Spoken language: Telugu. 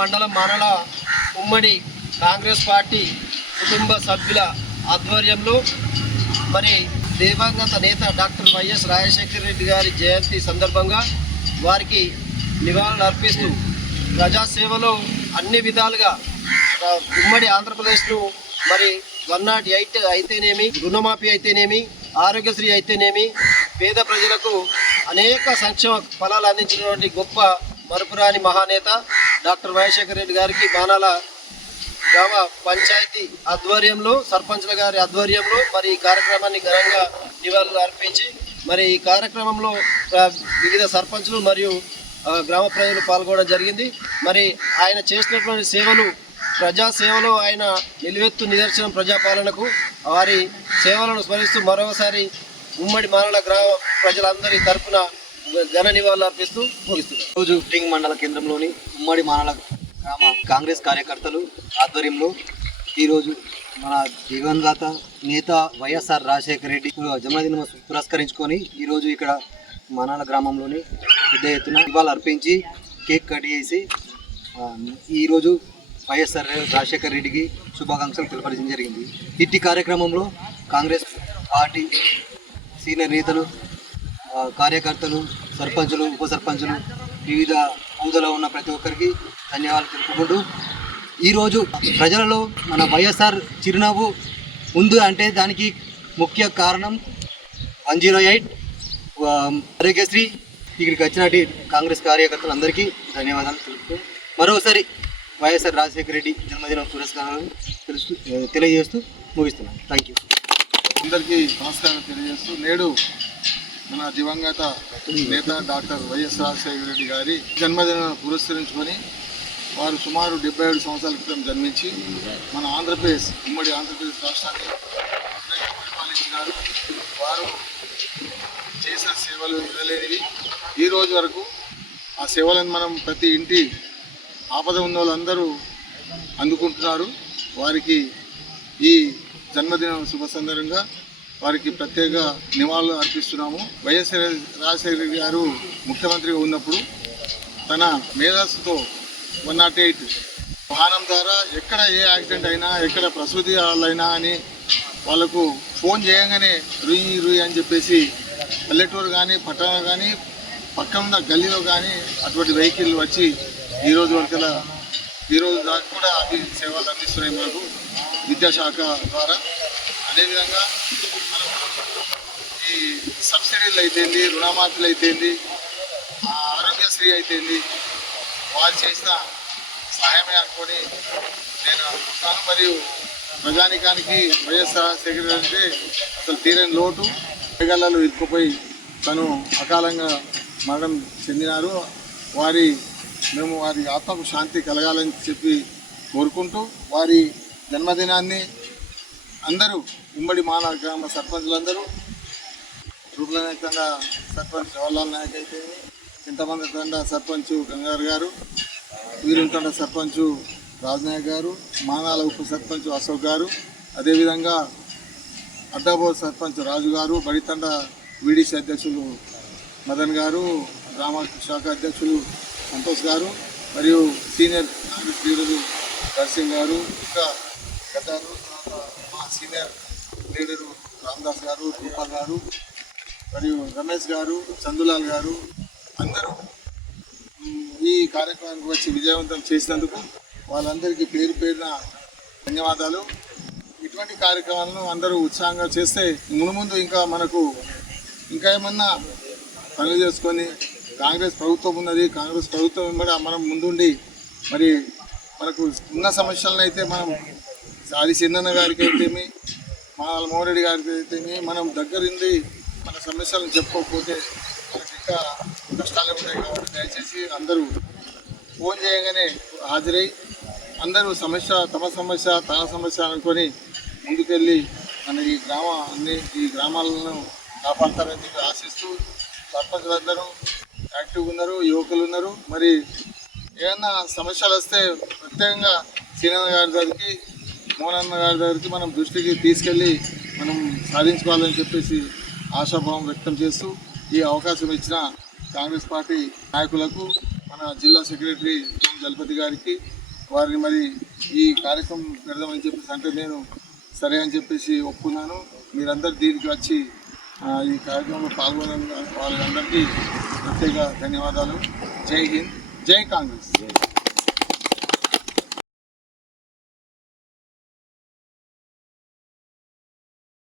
మండలం మానల ఉమ్మడి కాంగ్రెస్ పార్టీ కుటుంబ సభ్యుల ఆధ్వర్యంలో మరి దివంగత నేత డాక్టర్ వైఎస్ రాజశేఖర రెడ్డి గారి జయంతి సందర్భంగా వారికి నివాళులు అర్పిస్తూ ప్రజాసేవలో అన్ని విధాలుగా ఉమ్మడి ఆంధ్రప్రదేశ్ను మరి 108 అయితేనేమి, రుణమాఫీ అయితేనేమి, ఆరోగ్యశ్రీ అయితేనేమి, పేద ప్రజలకు అనేక సంక్షేమ ఫలాలు అందించినటువంటి గొప్ప మరపురాని మహానేత డాక్టర్ రాజశేఖర రెడ్డి గారికి బాణాల గ్రామ పంచాయతీ ఆధ్వర్యంలో, సర్పంచ్ల గారి ఆధ్వర్యంలో మరి ఈ కార్యక్రమాన్ని ఘనంగా నివాళులు అర్పించి మరి ఈ కార్యక్రమంలో వివిధ సర్పంచ్లు మరియు గ్రామ ప్రజలు పాల్గొనడం జరిగింది. మరి ఆయన చేసినటువంటి సేవలు, ప్రజాసేవలో ఆయన నిలువెత్తు నిదర్శనం ప్రజాపాలనకు. వారి సేవలను స్మరిస్తూ మరోసారి ఉమ్మడి మానల గ్రామ ప్రజలందరి తరఫున ఘన నివాళులు అర్పిస్తూ ముగిస్తున్నారు. రోజు టింగ్ మండల కేంద్రంలోని ఉమ్మడి మానల గ్రామ కాంగ్రెస్ కార్యకర్తలు ఆధ్వర్యంలో ఈరోజు మన దివంగత నేత వైఎస్ఆర్ రాజశేఖర రెడ్డి జన్మదినం పురస్కరించుకొని ఈరోజు ఇక్కడ మానాల గ్రామంలోని పెద్ద ఎత్తున నివాళులు అర్పించి కేక్ కట్ చేసి ఈరోజు వైఎస్ఆర్ రాజశేఖర రెడ్డికి శుభాకాంక్షలు తెలపడం జరిగింది. ఇట్టి కార్యక్రమంలో కాంగ్రెస్ పార్టీ సీనియర్ నేతలు, కార్యకర్తలు, సర్పంచులు, ఉప సర్పంచులు, వివిధ హోదాలో ఉన్న ప్రతి ఒక్కరికి ధన్యవాదాలు తెలుపుకుంటూ ఈరోజు ప్రజలలో మన వైఎస్ఆర్ చిరునవ్వు ఉంది అంటే దానికి ముఖ్య కారణం 108 ఆరోగ్యశ్రీ. ఇక్కడికి వచ్చినట్టు కాంగ్రెస్ కార్యకర్తలందరికీ ధన్యవాదాలు తెలుపుతూ మరోసారి వైఎస్ఆర్ రాజశేఖర రెడ్డి జన్మదిన పురస్కారాలను తెలియజేస్తూ ముగిస్తున్నాను. Thank you. అందరికీ నమస్కారం తెలియజేస్తూ నేడు మన దివంగత నేత డాక్టర్ వైఎస్ రాజశేఖర రెడ్డి గారి జన్మదినం పురస్కరించుకొని వారు సుమారు 77 సంవత్సరాల క్రితం జన్మించి మన ఆంధ్రప్రదేశ్, ఉమ్మడి ఆంధ్రప్రదేశ్ రాష్ట్రాన్ని పరిపాలించినారు. వారు చేసిన సేవలు ఎనలేనివి. ఈ రోజు వరకు ఆ సేవలను మనం ప్రతి ఇంటి ఆపద ఉన్న వాళ్ళందరూ అందుకుంటున్నారు. వారికి ఈ జన్మదినం శుభ సందర్భంగా వారికి ప్రత్యేక నివాళులు అర్పిస్తున్నాము. వైఎస్ రాజశేఖర రెడ్డి గారు ముఖ్యమంత్రిగా ఉన్నప్పుడు తన మేధస్సుతో 108 వాహనం ద్వారా ఎక్కడ ఏ యాక్సిడెంట్ అయినా, ఎక్కడ ప్రసూతి అయినా అని వాళ్ళకు ఫోన్ చేయగానే రుయి అని చెప్పేసి పల్లెటూరు కానీ పట్టణం కానీ పక్కన ఉన్న గల్లీలో కానీ అటువంటి వెహికల్ వచ్చి ఈరోజు దాకా కూడా అవి సేవలు అందిస్తున్నాయి మనకు విద్యాశాఖ ద్వారా. అదేవిధంగా ఈ సబ్సిడీలు అయితేంది, రుణమాఫీలు అయితేంది, ఆరోగ్యశ్రీ అయితేంది, వారు చేసిన సహాయమే అనుకొని నేను అనుకుంటున్నాను. మరియు ప్రజానికానికి వైఎస్ఆర్ రాజశేఖర అంటే అసలు తీరని లోటు. పేగలలో ఇరుక్కుపోయి తను అకాలంగా మరణం చెందినారు. మేము వారి ఆత్మకు శాంతి కలగాలని చెప్పి కోరుకుంటూ వారి జన్మదినాన్ని అందరూ ఉమ్మడి మానవ గ్రామ సర్పంచులందరూ, రూపల తండ సర్పంచ్ జవహర్లాల్ నాయక్ అయితే, చింతమంది తండ సర్పంచ్ గంగారు గారు, వీరుంతండ సర్పంచ్ రాజనాయక్ గారు, మానాల ఉప సర్పంచ్ అశోక్ గారు, అదేవిధంగా అడ్డాబోర్ సర్పంచ్ రాజు గారు, బడితండ వీడీసీ అధ్యక్షులు మదన్ గారు, గ్రామ శాఖ అధ్యక్షులు సంతోష్ గారు, మరియు సీనియర్ కాంగ్రెస్ లీడరు దర్శన్ గారు, ఇంకా గతారు మా సీనియర్ లీడరు రామదాస్ గారు, దీపా గారు, మరియు రమేష్ గారు, చందులాల్ గారు అందరూ ఈ కార్యక్రమానికి వచ్చి విజయవంతం చేసినందుకు వాళ్ళందరికీ పేరు పేరున ధన్యవాదాలు. ఇటువంటి కార్యక్రమాలను అందరూ ఉత్సాహంగా చేస్తే ముందు ఇంకా మనకు ఇంకా ఏమన్నా పనులు చేసుకొని కాంగ్రెస్ ప్రభుత్వం ఉన్నది, కాంగ్రెస్ ప్రభుత్వం వెంబడి మనం ముందుండి మరి మనకు ఉన్న సమస్యలను అయితే మనం ఆది చందన్న గారికి అయితేమి, మాల మోరెడ్డి గారికి అయితేమి మనం దగ్గరుండి మన సమస్యలను చెప్పుకోకపోతే మనకి ఇంకా కష్టాలు ఉంటాయి. కాబట్టి దయచేసి అందరూ ఫోన్ చేయగానే హాజరై అందరూ తమ సమస్య తన సమస్య అనుకొని ముందుకెళ్ళి మన ఈ గ్రామాలను కాపాడతారని చెప్పి ఆశిస్తూ సర్పంచులందరూ యాక్టివ్గా ఉన్నారు, యువకులు ఉన్నారు. మరి ఏమన్నా సమస్యలు వస్తే ప్రత్యేకంగా సీనన్న గారి దగ్గరికి, మోనన్న గారి దగ్గరికి మనం దృష్టికి తీసుకెళ్ళి మనం సాధించుకోవాలని చెప్పేసి ఆశాభావం వ్యక్తం చేస్తూ ఈ అవకాశం ఇచ్చిన కాంగ్రెస్ పార్టీ నాయకులకు, మన జిల్లా సెక్రటరీ జలపతి గారికి. వారిని మరి ఈ కార్యక్రమం పెడదామని చెప్పేసి అంటే నేను సరే అని చెప్పేసి ఒప్పుకున్నాను. మీరందరూ దీనికి వచ్చి ఈ కార్యక్రమంలో పాల్గొన్న వాళ్ళందరికీ ప్రత్యేక ధన్యవాదాలు. జై హింద్, జై కాంగ్రెస్.